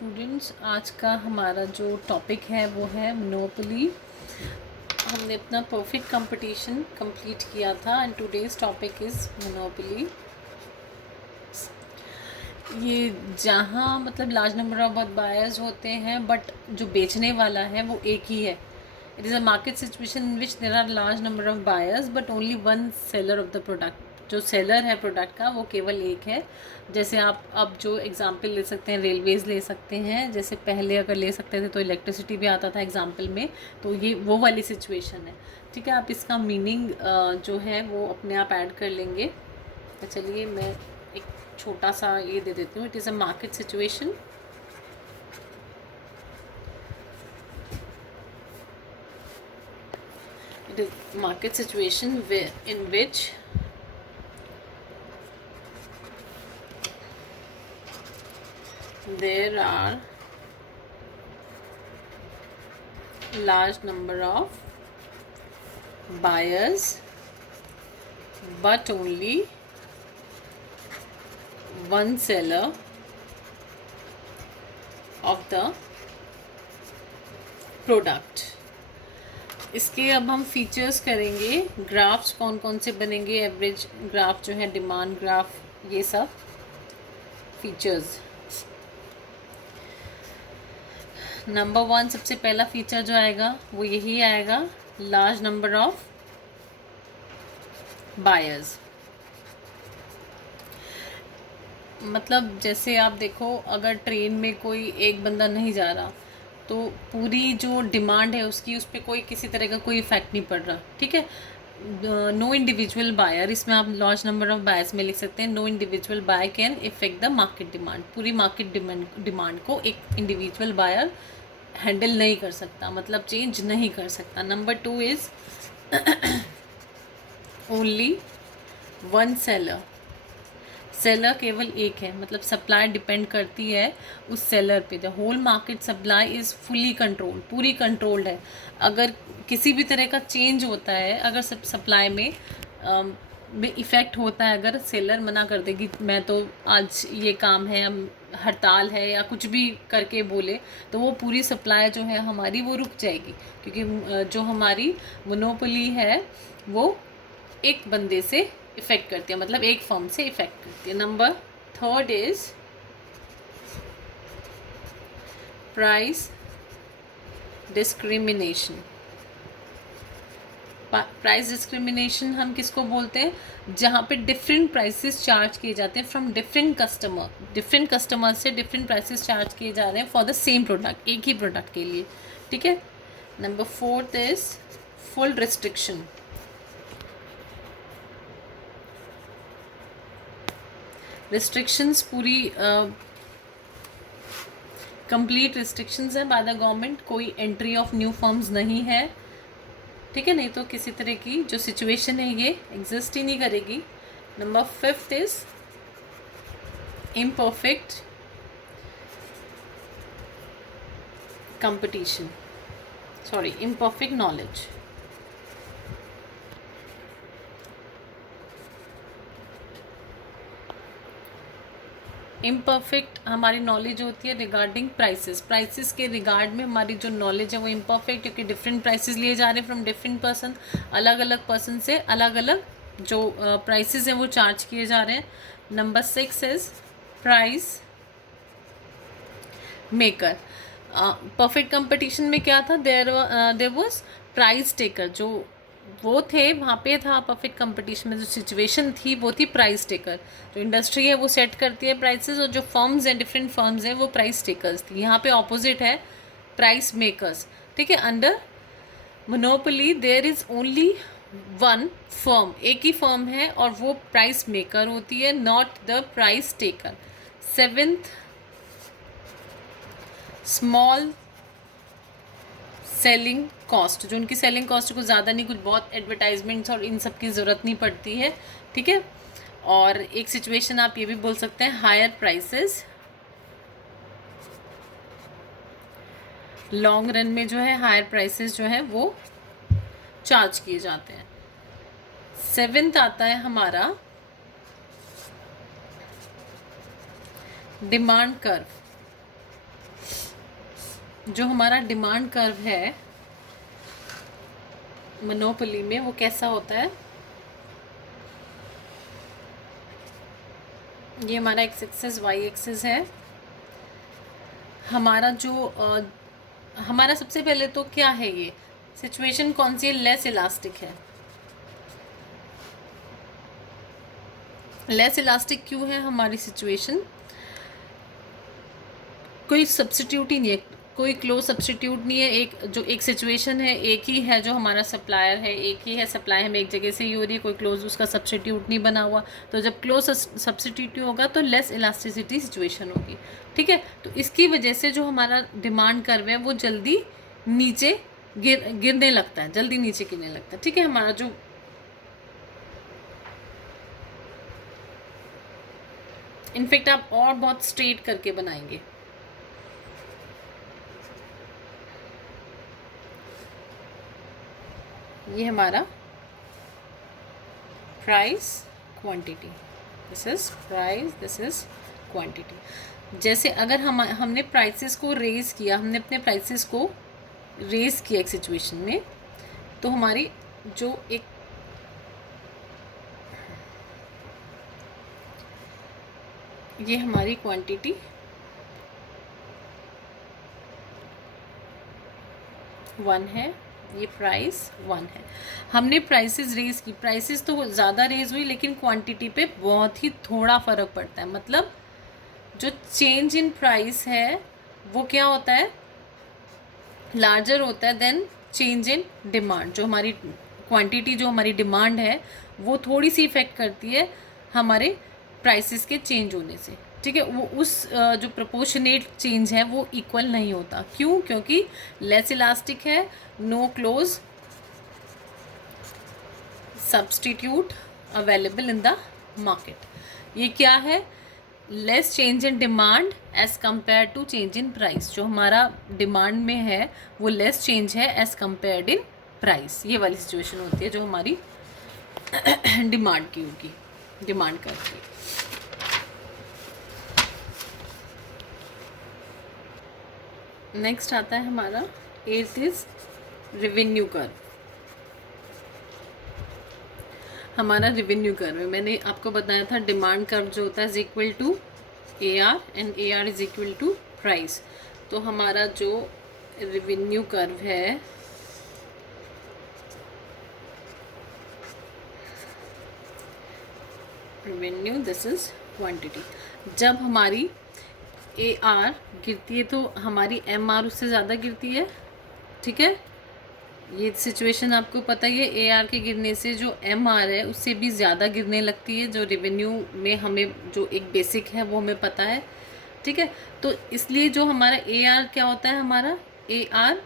Students, आज का हमारा जो टॉपिक है वो है मोनोपोली। हमने अपना परफेक्ट कंपटीशन कंप्लीट किया था and today's topic is monopoly. ये जहाँ मतलब लार्ज नंबर ऑफ बायर्स होते हैं बट जो बेचने वाला है वो एक ही है। It is a market situation in which there are large number of buyers but only one seller of the product. जो सेलर है प्रोडक्ट का वो केवल एक है। जैसे आप अब जो एग्जांपल ले सकते हैं, रेलवेज़ ले सकते हैं। जैसे पहले अगर ले सकते थे तो इलेक्ट्रिसिटी भी आता था एग्जांपल में, तो ये वो वाली सिचुएशन है। ठीक है, आप इसका मीनिंग जो है वो अपने आप ऐड कर लेंगे। तो चलिए मैं एक छोटा सा ये दे देती हूँ। It is a market situation in which there are large number of buyers but only one seller of the product. इसके अब हम फीचर्स करेंगे। ग्राफ्स कौन कौन से बनेंगे, एवरेज ग्राफ जो है, डिमांड ग्राफ, ये सब फीचर्स। नंबर 1 सबसे पहला फीचर जो आएगा वो यही आएगा, लार्ज नंबर ऑफ बायर्स। मतलब जैसे आप देखो, अगर ट्रेन में कोई एक बंदा नहीं जा रहा तो पूरी जो डिमांड है उसकी, उस पर कोई किसी तरह का कोई इफेक्ट नहीं पड़ रहा। ठीक है, नो इंडिविजुअल बायर, इसमें आप लार्ज नंबर ऑफ बायर्स में लिख सकते हैं। No individual buyer can effect the market demand. पूरी मार्केट डिमांड को एक इंडिविजुअल बायर हैंडल नहीं कर सकता, मतलब चेंज नहीं कर सकता। Number 2 is only one seller. Seller केवल एक है, मतलब सप्लाई डिपेंड करती है उस सेलर पे। The whole market supply is fully control, पूरी कंट्रोल्ड है। अगर किसी भी तरह का चेंज होता है, अगर सब सप्लाई में इफ़ेक्ट होता है, अगर सेलर मना कर देगी मैं तो आज ये काम है, हड़ताल है या कुछ भी करके बोले, तो वो पूरी सप्लाई जो है हमारी वो रुक जाएगी। क्योंकि जो हमारी मोनोपोली है वो एक बंदे से इफ़ेक्ट करती है, मतलब एक फर्म से इफ़ेक्ट करती है। Number 3 is price discrimination. Price discrimination हम किसको बोलते हैं, जहाँ पे डिफरेंट प्राइसेस चार्ज किए जाते हैं फ्रॉम डिफरेंट कस्टमर से डिफरेंट प्राइसेस चार्ज किए जा रहे हैं फॉर द सेम प्रोडक्ट, एक ही प्रोडक्ट के लिए। ठीक है। Number 4 is full restriction. Restrictions पूरी कंप्लीट रिस्ट्रिक्शंस है बाय द गवर्नमेंट। कोई एंट्री ऑफ न्यू फर्म्स नहीं है। ठीक है, नहीं तो किसी तरह की जो सिचुएशन है ये एग्जिस्ट ही नहीं करेगी। Number 5 is imperfect competition, sorry imperfect knowledge. Imperfect हमारी नॉलेज होती है रिगार्डिंग प्राइसेस के रिगार्ड में हमारी जो नॉलेज है वो इम्परफेक्ट, क्योंकि डिफरेंट प्राइसेस लिए जा रहे हैं फ्रॉम डिफरेंट पर्सन। अलग अलग पर्सन से अलग अलग जो प्राइसेस हैं वो चार्ज किए जा रहे हैं। Number 6 is price maker. Perfect competition में क्या था, देयर वाज प्राइस टेकर। जो वो थे वहाँ पे था परफेक्ट कंपटीशन में, जो सिचुएशन थी वो थी प्राइस टेकर। जो इंडस्ट्री है वो सेट करती है प्राइसेस, और जो फर्म्स हैं, डिफरेंट फर्म्स हैं, वो प्राइस टेकर्स थी। यहाँ पे ऑपोजिट है प्राइस मेकर्स। ठीक है, under monopoly there is only one firm, एक ही फर्म है और वो प्राइस मेकर होती है, not the price taker. 7th, small selling cost. जो उनकी सेलिंग कॉस्ट कुछ ज़्यादा नहीं, कुछ बहुत एडवर्टाइजमेंट्स और इन सब की ज़रूरत नहीं पड़ती है। ठीक है, और एक सिचुएशन आप ये भी बोल सकते हैं, हायर प्राइसेस। लॉन्ग रन में जो है हायर प्राइसेस जो है वो चार्ज किए जाते हैं। 7th आता है हमारा डिमांड कर्व। जो हमारा डिमांड कर्व है मोनोपोली में वो कैसा होता है, ये हमारा एक्स एक्सिस वाई एक्सिस है। हमारा जो हमारा सबसे पहले तो क्या है, ये सिचुएशन कौन सी है, लेस इलास्टिक है। लेस इलास्टिक क्यों है हमारी सिचुएशन, कोई सब्स्टिट्यूट ही नहीं है, कोई क्लोज सब्स्टिट्यूट नहीं है। एक जो एक सिचुएशन है, एक ही है जो हमारा सप्लायर है, एक ही है सप्लाई हमें एक जगह से ही हो रही है, कोई क्लोज उसका सब्स्टिट्यूट नहीं बना हुआ। तो जब क्लोज सब्स्टिट्यूट होगा तो लेस इलास्टिसिटी सिचुएशन होगी, ठीक है। तो इसकी वजह से जो हमारा डिमांड कर्व है वो जल्दी नीचे गिरने लगता है, जल्दी नीचे गिरने लगता है, ठीक है। हमारा जो इनफेक्ट आप और बहुत स्ट्रेट करके बनाएंगे, ये हमारा price quantity, this is price, this is quantity. जैसे अगर हमने प्राइसेस को रेज किया, हमने अपने प्राइसेस को रेज किया एक सिचुएशन में, तो हमारी जो एक ये हमारी क्वांटिटी 1 है, ये प्राइस 1 है। हमने प्राइसेस रेज की, प्राइसेस तो ज़्यादा रेज हुई लेकिन क्वांटिटी पे बहुत ही थोड़ा फ़र्क पड़ता है। मतलब जो चेंज इन प्राइस है वो क्या होता है, लार्जर होता है देन चेंज इन डिमांड। जो हमारी क्वांटिटी, जो हमारी डिमांड है वो थोड़ी सी इफ़ेक्ट करती है हमारे प्राइसेस के चेंज होने से, ठीक है। वो उस जो प्रोपोर्शनेट चेंज है वो इक्वल नहीं होता। क्यों? क्योंकि लेस इलास्टिक है, no close substitute available in the market. ये क्या है, less change in demand as compare to change in price. जो हमारा डिमांड में है वो लेस चेंज है एज कंपेयर्ड इन प्राइस। ये वाली सिचुएशन होती है जो हमारी डिमांड की होगी, डिमांड करती है। नेक्स्ट आता है हमारा 8th इज रेवेन्यू कर्व। हमारा रेवेन्यू कर्व है, मैंने आपको बताया था डिमांड कर्व जो होता है is equal to AR and AR is equal to price. तो हमारा जो रेवेन्यू कर्व है रेवेन्यू, दिस इज क्वांटिटी। जब हमारी AR गिरती है तो हमारी MR उससे ज़्यादा गिरती है, ठीक है। ये सिचुएशन आपको पता ही है, AR के गिरने से जो MR है उससे भी ज़्यादा गिरने लगती है। जो रेवेन्यू में हमें जो एक बेसिक है वो हमें पता है, ठीक है। तो इसलिए जो हमारा AR क्या होता है, हमारा AR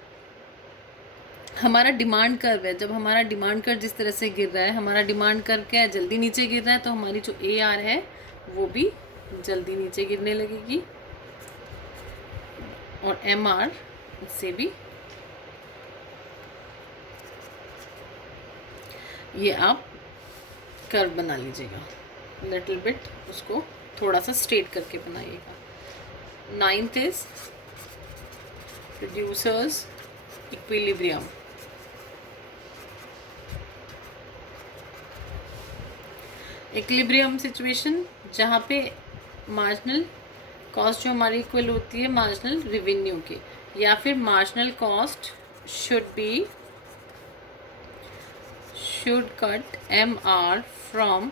हमारा डिमांड कर्व है। जब हमारा डिमांड कर्व जिस तरह से गिर रहा है, हमारा डिमांड कर्व क्या है, जल्दी नीचे गिर रहा है, तो हमारी जो AR है वो भी जल्दी नीचे गिरने लगेगी और MR से भी। ये आप कर्व बना लीजिएगा लिटिल बिट, उसको थोड़ा सा स्ट्रेट करके बनाइएगा। 9th is producers equilibrium. Equilibrium situation जहाँ पे मार्जिनल कॉस्ट जो हमारी इक्वल होती है मार्जिनल रेवेन्यू के, या फिर marginal cost should cut MR from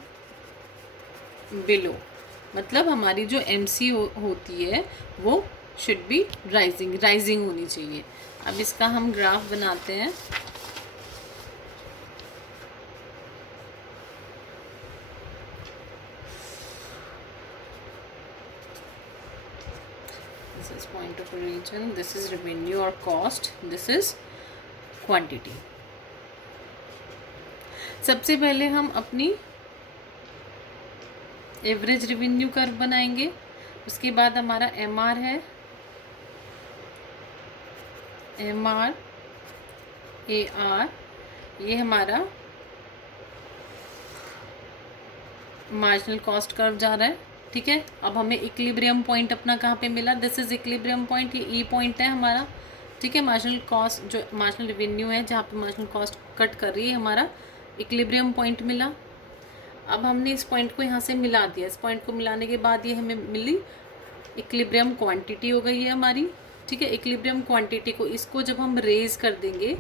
below. मतलब हमारी जो MC होती है वो शुड बी राइजिंग होनी चाहिए। अब इसका हम ग्राफ बनाते हैं। This is point of origin, this is revenue or cost, this is quantity। सबसे पहले हम अपनी एवरेज रेवेन्यू कर्व बनाएंगे, उसके बाद हमारा MR है, MR AR, ये हमारा मार्जिनल कॉस्ट कर्व जा रहा है, ठीक है। अब हमें इक्विलिब्रियम पॉइंट अपना कहाँ पे मिला, दिस इज इक्विलिब्रियम पॉइंट, ये E पॉइंट है हमारा। ठीक है। मार्जिनल कॉस्ट जो मार्जिनल रेवेन्यू है, जहाँ पे मार्जिनल कॉस्ट कट कर रही है, हमारा इक्विलिब्रियम पॉइंट मिला। अब हमने इस पॉइंट को यहाँ से मिला दिया। इस पॉइंट को मिलाने के बाद ये हमें मिली इक्विलिब्रियम क्वांटिटी हो गई है हमारी, ठीक है। इक्विलिब्रियम क्वांटिटी को, इसको जब हम रेज कर देंगे,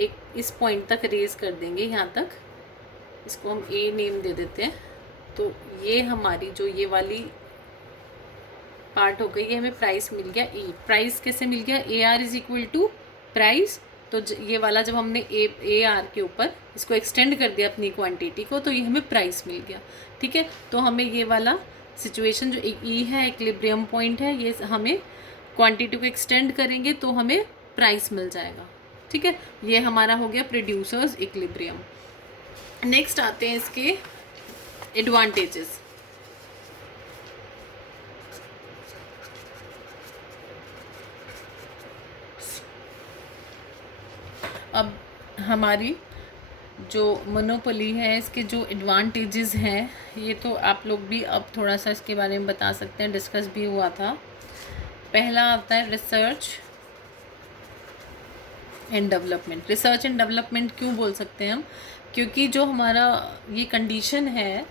एक इस पॉइंट तक रेज कर देंगे, यहाँ तक, इसको हम ए नेम दे देते हैं, तो ये हमारी जो ये वाली पार्ट हो गई है, हमें प्राइस मिल गया ई। प्राइस कैसे मिल गया? A R is equal to price. तो ये वाला जब हमने ए आर के ऊपर इसको एक्सटेंड कर दिया अपनी क्वांटिटी को, तो ये हमें प्राइस मिल गया, ठीक है। तो हमें ये वाला सिचुएशन जो ई है, इक्विलिब्रियम पॉइंट है, ये हमें क्वांटिटी को एक्सटेंड करेंगे तो हमें प्राइस मिल जाएगा, ठीक है। ये हमारा हो गया प्रोड्यूसर्स इक्विलिब्रियम। नेक्स्ट आते हैं इसके एडवांटेजेस। अब हमारी जो मोनोपोली है, इसके जो एडवांटेजेस हैं, ये तो आप लोग भी अब थोड़ा सा इसके बारे में बता सकते हैं, डिस्कस भी हुआ था। पहला आता है research and development. Research and development क्यों बोल सकते हैं हम? क्योंकि जो हमारा ये कंडीशन है,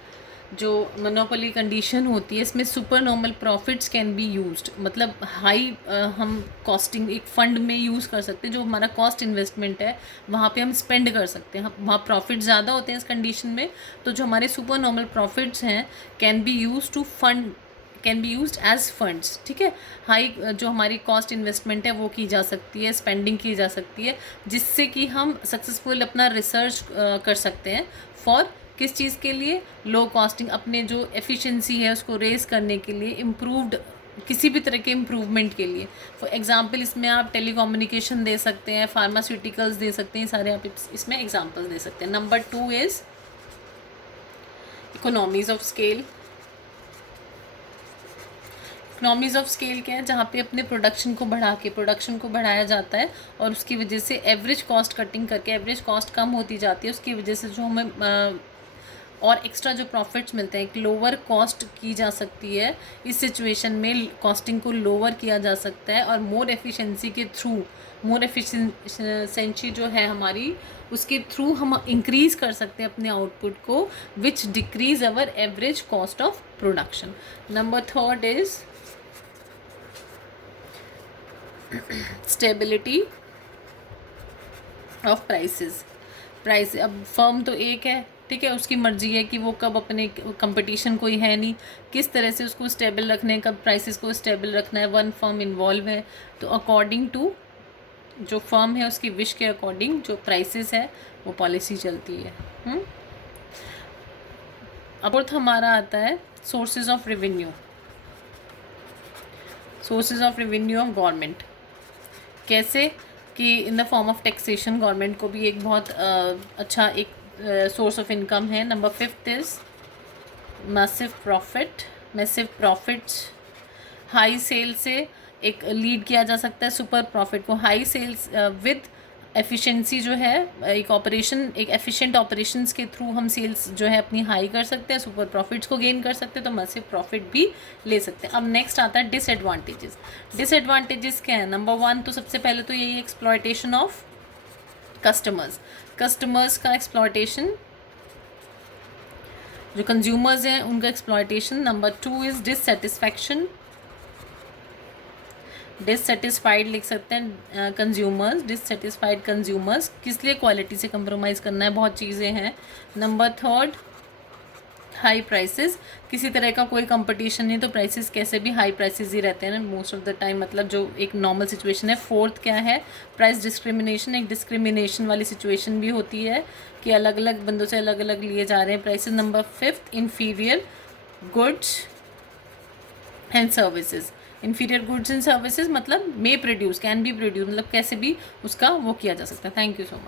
जो मोनोपोली कंडीशन होती है, इसमें super normal profits can be used, मतलब हाई हम कॉस्टिंग एक फंड में यूज़ कर सकते हैं। जो हमारा कॉस्ट इन्वेस्टमेंट है, वहाँ पे हम स्पेंड कर सकते हैं, वहाँ प्रॉफिट ज़्यादा होते हैं इस कंडीशन में। तो जो हमारे सुपर नॉर्मल प्रॉफिट्स हैं can be use to fund, can be used as funds, ठीक है। हाई जो हमारी कॉस्ट इन्वेस्टमेंट है वो की जा सकती है, स्पेंडिंग की जा सकती है, जिससे कि हम सक्सेसफुल अपना रिसर्च कर सकते हैं। फॉर किस चीज़ के लिए? लो कॉस्टिंग, अपने जो एफिशिएंसी है उसको रेस करने के लिए, इम्प्रूव्ड किसी भी तरह के इम्प्रूवमेंट के लिए। फॉर एग्जांपल इसमें आप टेलीकम्युनिकेशन दे सकते हैं, फार्मास्यूटिकल्स दे सकते हैं, सारे आप इसमें एग्जांपल्स दे सकते हैं। Number 2 is economies of scale. Economies of scale क्या है? जहाँ पे अपने प्रोडक्शन को बढ़ाया जाता है, और उसकी वजह से एवरेज कॉस्ट कटिंग करके एवरेज कॉस्ट कम होती जाती है। उसकी वजह से जो हमें और एक्स्ट्रा जो प्रॉफिट्स मिलते हैं, एक लोअर कॉस्ट की जा सकती है। इस सिचुएशन में कॉस्टिंग को लोअर किया जा सकता है, और मोर एफिशिएंसी के थ्रू, मोर एफिशिएंसी जो है हमारी, उसके थ्रू हम इंक्रीज़ कर सकते हैं अपने आउटपुट को, which decrease our average cost of production. Number 3 is stability of prices. Price, अब फर्म तो एक है, ठीक है, उसकी मर्जी है कि वो कब, अपने कंपटीशन कोई है नहीं, किस तरह से उसको स्टेबल रखने, कब प्राइसेस को स्टेबल रखना है। वन फर्म इन्वॉल्व है, तो अकॉर्डिंग टू जो फर्म है उसकी विश के अकॉर्डिंग जो प्राइसेस है वो पॉलिसी चलती है। अब फोर्थ हमारा आता है sources of revenue. Sources of revenue of government कैसे? कि in the form of taxation, government को भी एक बहुत अच्छा एक सोर्स ऑफ इनकम है। Number 5 is massive profits. High sale से एक लीड किया जा सकता है सुपर प्रॉफिट को। हाई सेल्स विद एफिशिएंसी जो है, एक एफिशिएंट ऑपरेशंस के थ्रू हम सेल्स जो है अपनी हाई कर सकते हैं, सुपर प्रॉफिट्स को गेन कर सकते हैं, तो मैसिव प्रॉफिट भी ले सकते हैं। अब नेक्स्ट आता है डिसएडवांटेजेस। डिसएडवांटेजेस क्या है? नंबर 1 तो सबसे पहले तो यही एक्सप्लॉयटेशन ऑफ कस्टमर्स का एक्सप्लॉयटेशन, जो कंज्यूमर्स हैं उनका एक्सप्लॉयटेशन। नंबर 2 इज़ डिससेटिस्फाइड लिख सकते हैं कंज्यूमर्स, डिससेटिस्फाइड कंज्यूमर्स। किस लिए? क्वालिटी से कंप्रोमाइज़ करना है, बहुत चीज़ें हैं। नंबर 3 हाई प्राइसेस, किसी तरह का कोई कंपटीशन नहीं, तो प्राइसेस कैसे भी हाई प्राइसेस ही रहते हैं ना मोस्ट ऑफ द टाइम, मतलब जो एक नॉर्मल सिचुएशन है। 4th क्या है? प्राइस डिस्क्रिमिनेशन, एक डिस्क्रिमिनेशन वाली सिचुएशन भी होती है कि अलग अलग बंदों से अलग अलग लिए जा रहे हैं prices. Number 5 inferior goods and services. Inferior goods and services मतलब कैन बी प्रोड्यूस, मतलब कैसे भी उसका वो किया जा सकता है। Thank you so much.